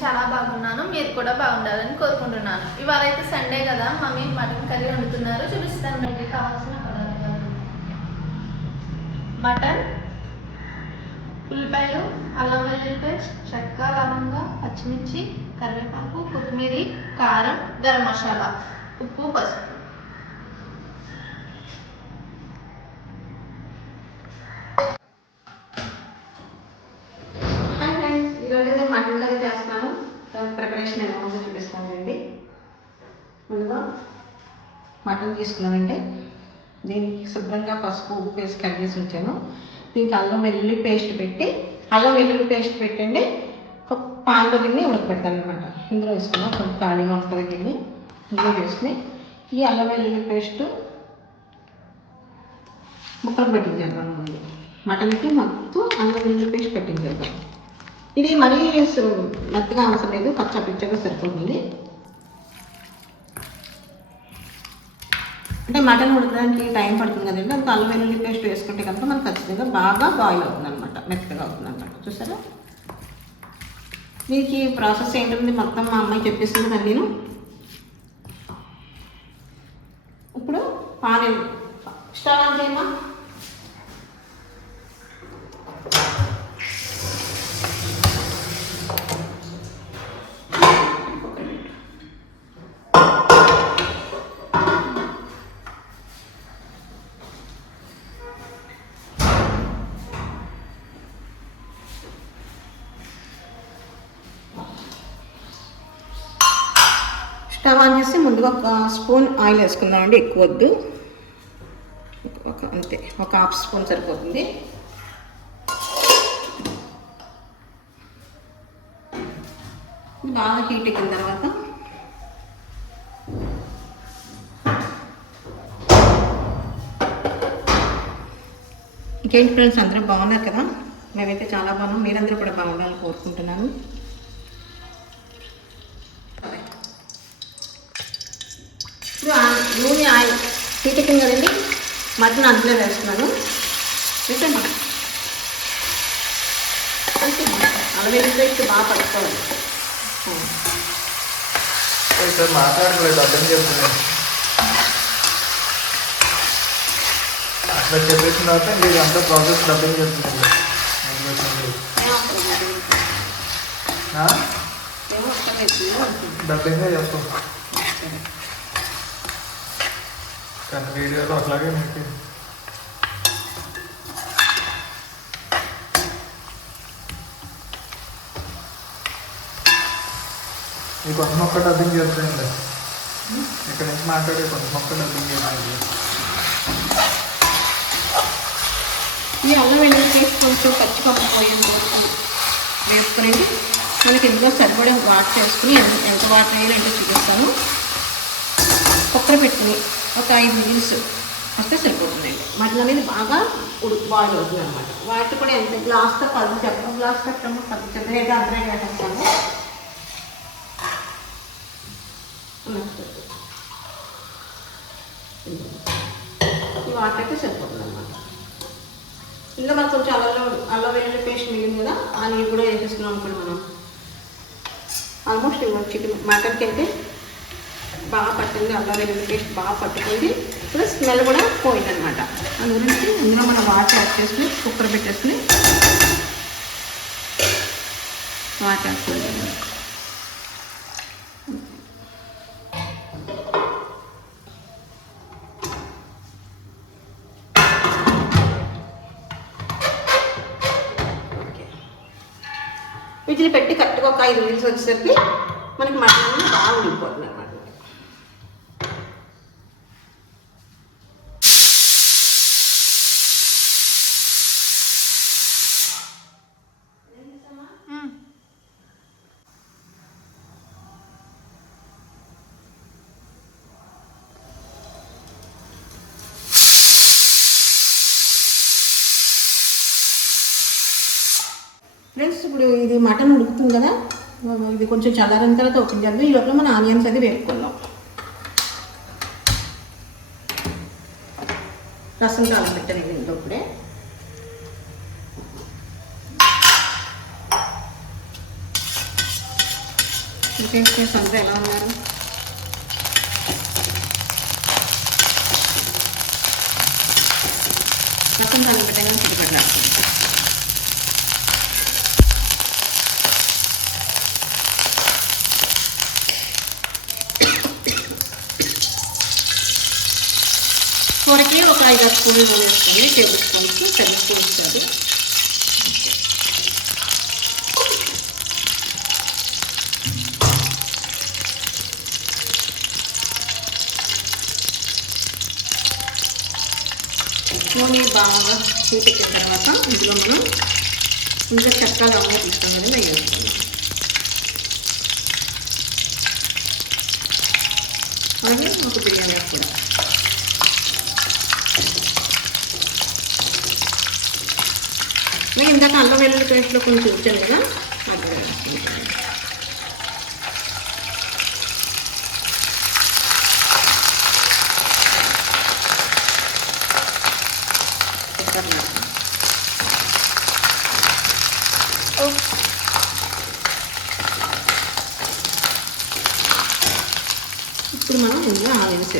చాలా బాగున్నాను మీరు కూడా బాగుండాలని కోరుకుంటున్నాను. ఇవాళ అయితే సండే కదా మమ్మీ మటన్ కర్రీ వండుతున్నారు. చూపిస్తాను మీకు కావాల్సిన పదార్థాలు. మటన్ ఉల్లిపాయలు అల్లం వెల్లుల్లి పేస్ట్ చెక్క లవంగ పచ్చిమిర్చి కరివేపాకు కొత్తిమీర కారం గరం మసాలా ఉప్పు పసుపు హాయ్ ఫ్రెండ్స్ ఈరోజు నేను మటన్ కర్రీ చేస్తున్నాను దాని ప్రిపరేషన్ ఎలా ఉందో చూపిస్తానండి ముందుగా మటన్ తీసుకున్నానండి దీనికి శుభ్రంగా పసుపు ఉప్పు వేసి కట్ చేసి ఉంచాను. దీనికి అల్లం వెల్లుల్లి పేస్ట్ పెట్టి అల్లం వెల్లుల్లి పేస్ట్ పెట్టండి ఒక పాలు గిన్నె ఉడకపెడతాను అనమాట ఇందులో వేసుకున్నాం కొంచెం ఖాళీగా ఉంటుంది గిన్నె ఇందులో వేసుకుని ఈ అల్లం వెల్లుల్లి పేస్ట్ ముక్కలు పెట్టించేద్దాం ముందు. మటన్కి మొత్తం అల్లం వెల్లుల్లి పేస్ట్ పెట్టించేద్దాం. ఇది మరీ మెత్తగా అవసరం లేదు పచ్చ పిచ్చగా సరిపోతుంది. అంటే మటన్ ఉడకడానికి టైం పడుతుంది కదండి. అంత అల్లం వెల్లుల్లి పేస్ట్ వేసుకుంటే కనుక మనకు ఖచ్చితంగా బాగా బాయిల్ అవుతుంది అనమాట మెత్తగా అవుతుంది అనమాట చూసారా? మీకు ఈ ప్రాసెస్ ఏంటంటే మొత్తం మా అమ్మాయి చెప్పేసింది కదా నేను. ఇప్పుడు పానీ స్టవ్ ఆన్ చేయమా? ముందుగా ఒక స్పూన్ ఆయిల్ వేసుకుందామండి ఎక్కువ వద్దు. ఒక అంతే ఒక హాఫ్ స్పూన్ సరిపోతుంది. బాగా హీట్ ఎక్కిన తర్వాత ఇంకేంటి ఫ్రెండ్స్ అందరూ బాగున్నారు కదా? మేమైతే చాలా బాగున్నాం మీరందరూ కూడా బాగుండాలని కోరుకుంటున్నాను ఇప్పుడు ఆ నూనె ఆయిల్ హీట్ ఎక్కింది కదండి మటన్ అందులో వేస్తున్నాను. బాగా పట్టుకోవాలి. సార్ మాట్లాడలేదు అర్థం చెప్తున్నాను అట్లా చెప్పేసిన తర్వాత ఇంక ఇదంతా ప్రాసెస్ ఏమో అక్కర్లేదు. డబ్బింగే చెప్తాం కానీ వీడియోలో అట్లాగే మీకు ఈ కొంత మొక్కటి అర్థం చేస్తుంది ఇక్కడ నుంచి మాట్లాడే కొంత మొక్కటి అర్థం చేయాలి ఈ అల్లం వెల్లుల్లి పేస్ట్ కొంచెం పచ్చిపప్పు పోయేంత వరకు వేసుకుని మనకి ఇందులో సరిపడే వాటర్ వేసుకుని ఎంత ఎంత వాటర్ వేయాలంటే చూపిస్తాను. కుక్కర పెట్టుకుని ఒక ఐదు మినిట్స్ వస్తే సరిపోతుందండి మటన్ అనేది బాగా ఉడు బాయిల్ అవుతుంది అనమాట వాటి కూడా ఎంత గ్లాస్తో పది చెప్పడం గ్లాస్ పెట్టాము పది చెప్పడం అయితే అందరే వేసేస్తాము ఈ వాటర్ అయితే సరిపోతుంది అనమాట ఇంకా మనకు కొంచెం అల్లం అల్లం వెల్లుల్లి పేస్ట్ మిగిలింది కదా ఆ నీరు కూడా వేసేసుకున్నాం అనుకోండి మనం. ఆల్మోస్ట్ చికెన్ మటన్కి అయితే బాగా పట్టింది అల్లం వెల్లుల్లి పేస్ట్ బాగా పట్టుకుంది. ప్లస్ స్మెల్ కూడా పోయింది అనమాట అందుగురించి ఇందులో మనం వాటర్ యాడ్ చేసుకుని కుక్కర్ పెట్టేసుకుని వాటర్ యాడ్ చేసుకుని విజిల్ పెట్టి కరెక్ట్గా ఒక ఐదు నిమిషాలు వచ్చేసరికి మనకి మటన్ బాగా ఉడికిపోతుంది అనమాట. ఫ్రెండ్స్ ఇప్పుడు ఇది మటన్ ఉడుకుతుంది కదా? ఇది కొంచెం చల్లారిన తర్వాత ఓపెన్ చేద్దాం. ఈ లోపల మనం ఆనియన్స్ అది వేపుకుందాం. రసం కాలం పెట్టాను ఇంట్లో ఇప్పుడే. ఫ్రెండ్స్ ఎలా ఉన్నారు? రసం కాలం పెట్టాను చిట్టుపట్లాడుతుంది కూరకి ఒక ఐదు స్పూన్లు నూనె వేసుకొని టేబుల్ స్పూన్స్ పెద్ద స్పూన్స్ అది నూనె బాగా హీట్ తర్వాత ఇందులో మనం ఇంకా చెక్క లవంగా తీసుకుని కదా వేయాలి. అలాగే ఒక బిర్యానీ కూడా నేను ఇందాక అల్లం వెల్లుల్లి పేస్ట్లో కొంచెం ఉంచాను కదా అది వేసుకుంటాను. ఇప్పుడు మనం ఇందులో ఆనియన్స్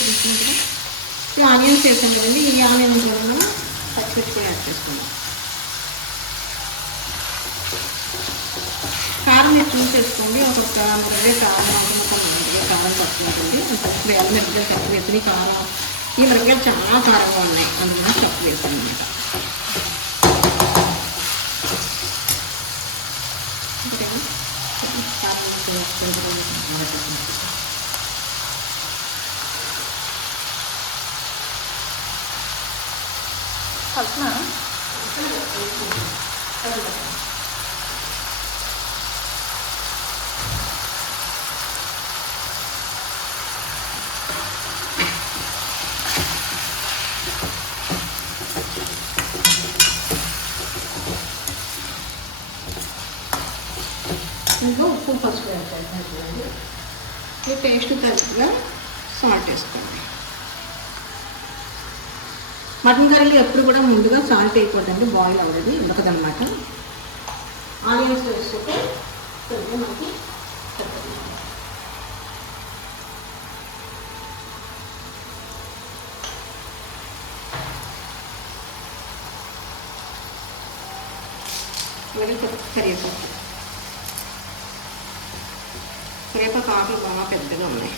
తీసుకుంటాం ఇప్పుడు ఆనియన్స్ వేసాం కదండి ఈ ఆనియన్ కూడా మనం పచ్చిమిర్చి యాడ్ చేసుకుందాం. కారం మీరు చూసి వేసుకోండి ఒక్కొక్క మురగే కారం ఒక మురగే కారం తక్కువ ఉంటుంది తక్కువ వేయాలి మిరపకాయలు తక్కువ వేసి కారం. ఈ మిరపకాయలు చాలా కారంగా ఉన్నాయి అందుకని తక్కువ వేసాను అనమాట కారం వేసి ఇందులో ఉప్పు పసుపు వేసుకోవాలి ఈ పేస్ట్ తగ్గగా సాల్ట్ వేసుకోండి. మటన్ కర్రీలో ఎప్పుడు కూడా ముందుగా సాల్ట్ వేయకూడదండి బాయిల్ అవ్వదు ఉడకదన్నమాట ఆనియన్స్ వేసుకుంటే కొద్దిగా మనకి తగ్గుతుంది. కరివేపాకు కరివేపాకు ఆకులు బాగా పెద్దగా ఉన్నాయి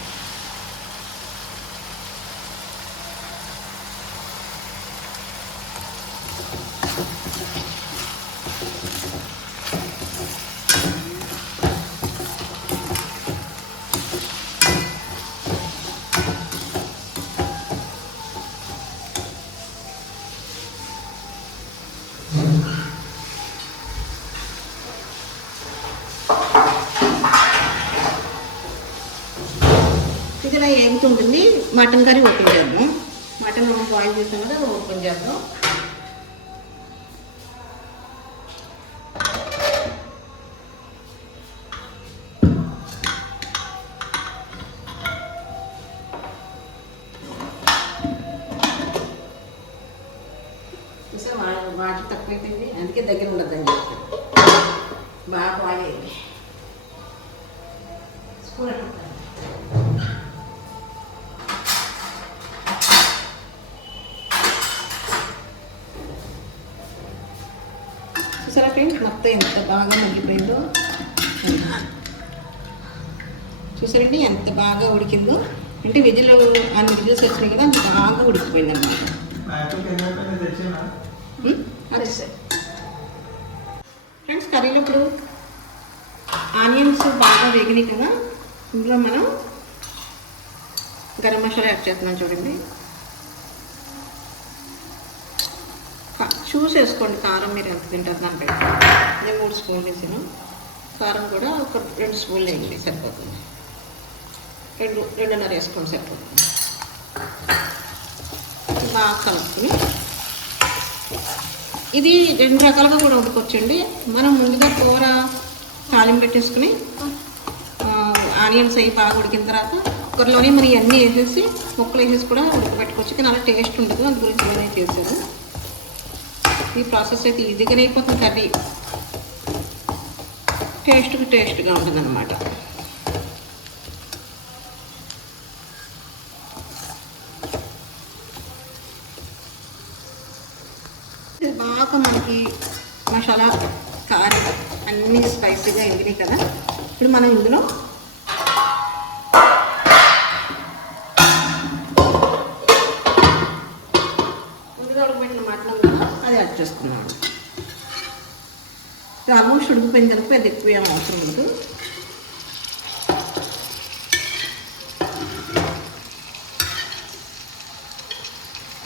ఇది ఉంటుంది మటన్ కర్రీ ఓపెన్ చేద్దాం. మటన్ బాయిల్ చేస్తాం కదా అది ఓపెన్ చేద్దాం. వాటర్ తక్కువైపోయింది అందుకే దగ్గర ఉండద్దని చెప్పి బాగా బాయిల్ అయింది. మొత్తం ఎంత బాగా మగ్గిపోయిందో. చూసారండి ఎంత బాగా ఉడికిందో. అంటే విజులు అన్ని విజిల్స్ వచ్చినాయి కదా అంత బాగా ఉడికిపోయింది అన్నమాట ఫ్రెండ్స్ కర్రీలో ఇప్పుడు ఆనియన్స్ బాగా వేగినాయి కదా. ఇందులో మనం గరం మసాలా యాడ్ చేస్తున్నాం చూడండి. చూసేసుకోండి కారం మీరు ఎంత తింటారు దాన్ని బట్టి. నేను మూడు స్పూన్లు వేసాను. కారం కూడా ఒక రెండు స్పూన్లు వేయండి సరిపోతుంది. రెండు రెండున్నర వేసుకోండి సరిపోతుంది. బాగా కలుపుకుని. ఇది రెండు రకాలుగా కూడా వండుకోవచ్చండి. మనం ముందుగా కూర తాలింపు పెట్టేసుకుని ఆనియన్స్ అవి బాగా ఉడికిన తర్వాత కూరలోనే మనం ఇవన్నీ వేసేసి ముక్కలు వేసేసి కూడా ఉడకబెట్టుకోవచ్చు. కానీ అలా టేస్ట్ ఉండదు. అందు గురించి నేనే చేశాను. ఈ ప్రాసెస్ అయితే ఈజీగానే అయిపోతుంది కర్రీ. టేస్ట్కి టేస్ట్గా ఉంటుందన్నమాట. బాగా మనకి మసాలా కారం అన్నీ స్పైసీగా ఎగినాయి కదా. ఇప్పుడు మనం ఇందులో ఇది ఆల్మోస్ట్ ఉడికిపోయిన కనుక అది ఎక్కువ ఏం అవసరం లేదు.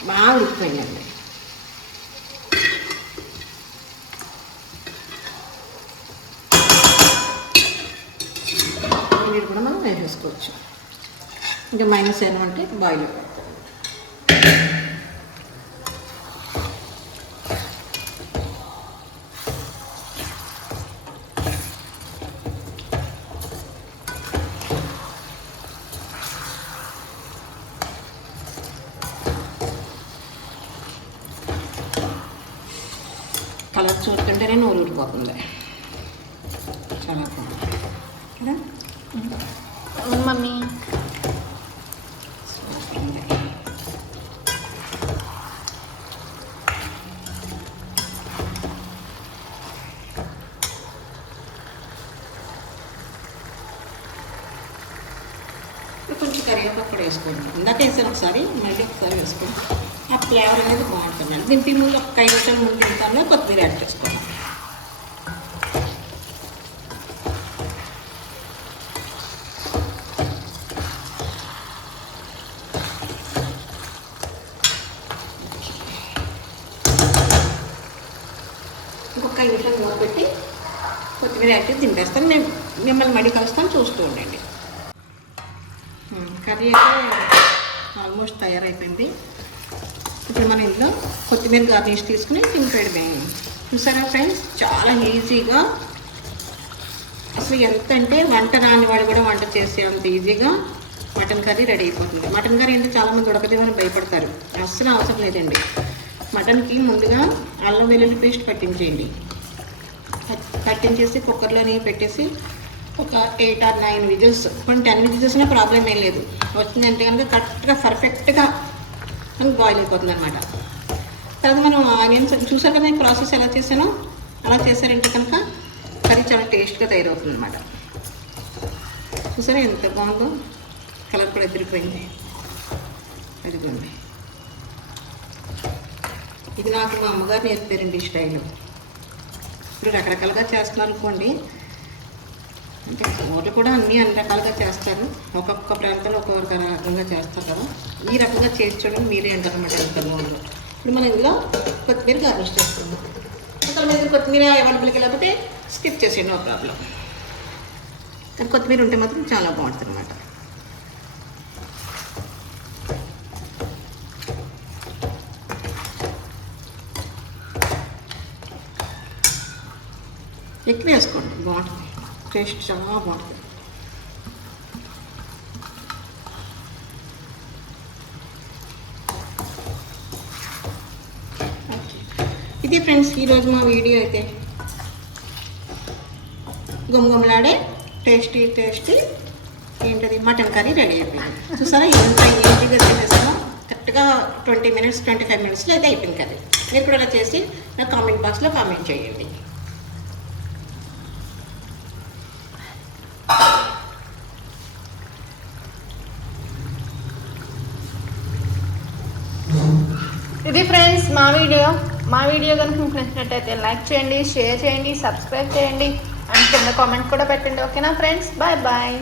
బాగా ఉడికిపోయిందండి నీరు కూడా మనం వేసేసుకోవచ్చు. ఇంకా మైనస్ ఏమంటే బాయిల్ కలర్ చూస్తుంటేనే నోరు ఊరిపోతుంది చాలా బాగుంది. కదా? మమ్మీ. కొంచెం కరివేపాకు కూడా వేసుకోండి. ఇందాక వేసాను ఒకసారి మళ్ళీ ఒకసారి వేసుకోండి. ఆ ఫ్లేవర్ అనేది బాగుంటుంది దింపి ముందు ఒక ఐదు నిమిషాలు ముందు తింటాను కొత్తిమీర యాడ్ చేసుకోండి ఇంకొక ఐదు నిమిషాలు మూత పెట్టి కొత్తిమీర యాడ్ చేసి తింపేస్తాను నేను మిమ్మల్ని మడి కలుస్తాను చూస్తూ ఉండండి. కర్రీ అయితే ఆల్మోస్ట్ తయారైపోయింది. ఇప్పుడు మనం ఇందులో కొత్తిమీర గార్నిష్ తీసుకుని తింపేయడమే చూసారా ఫ్రెండ్స్? చాలా ఈజీగా. అసలు ఎంత అంటే వంట రాని వాడు కూడా వంట చేసే అంత ఈజీగా మటన్ కర్రీ రెడీ అయిపోతుంది. మటన్ కర్రీ అంటే చాలామంది ఉడకదేమని భయపడతారు. అస్సలు అవసరం లేదండి. మటన్కి ముందుగా అల్లం వెల్లుల్లి పేస్ట్ పట్టించేయండి. పట్- పట్టించేసి కుక్కర్లోని పెట్టేసి ఒక ఎయిట్ ఆర్ నైన్ విజిల్స్. కొన్ని టెన్ విజిల్స్లో ప్రాబ్లం ఏం లేదు. వచ్చిందంటే కనుక కరెక్ట్గా పర్ఫెక్ట్గా మనకు బాయిల్ అయిపోతుంది అనమాట తర్వాత మనం ఆనియన్స్ చూసారు కదా నేను ప్రాసెస్ ఎలా చేశానో? అలా చేశారంటే కనుక కర్రీ చాలా టేస్ట్గా తయారవుతుంది అనమాట చూసారా ఎంత బాగుందో? కలర్ కూడా ఎదిరిపోయింది. అదిగోండి. ఇది నాకు మా అమ్మగారు నేర్పారండి స్టైల్. ఇప్పుడు రకరకాలుగా చేస్తున్నారు అనుకోండి. అంటే ఊర్లు కూడా అన్నీ అన్ని రకాలుగా చేస్తారు. ఒక్కొక్క ప్రాంతంలో ఒక్కొక్క రకంగా చేస్తారు కదా. ఈ రకంగా చేసి చూడండి మీరే అనమాట ఎంత మూడు ఇప్పుడు మనం ఇందులో కొత్తిమీర గార్నిష్ చేసుకుందాం ఒకవేళ మీద కొత్తిమీర అవైలబుల్కి లేకపోతే స్కిప్ చేసేయండి నో ప్రాబ్లం. కానీ కొత్తిమీర ఉంటే మాత్రం చాలా బాగుంటుంది అనమాట ఎక్కువ వేసుకోండి బాగుంటుంది. టేస్ట్ చాలా బాగుంటుంది ఓకే. ఇది ఫ్రెండ్స్ ఈరోజు మా వీడియో అయితే గుమగుమలాడే టేస్టీ టేస్టీ ఏంటది? మటన్ కర్రీ రెడీ అయిపోయింది. చూసారా? ఎంత ఈజీగా చేసేసామో కరెక్ట్గా ట్వంటీ మినిట్స్ ట్వంటీ ఫైవ్ మినిట్స్లో అయితే అయిపోయింది కర్రీ మీరు కూడా చేసి నా కామెంట్ బాక్స్లో కామెంట్ చేయండి ఇది ఫ్రెండ్స్ మా వీడియో మా వీడియో కనుక మీకు నచ్చినట్టయితే లైక్ చేయండి షేర్ చేయండి సబ్స్క్రైబ్ చేయండి. అండ్ కింద కామెంట్ కూడా పెట్టండి ఓకేనా ఫ్రెండ్స్? Bye bye.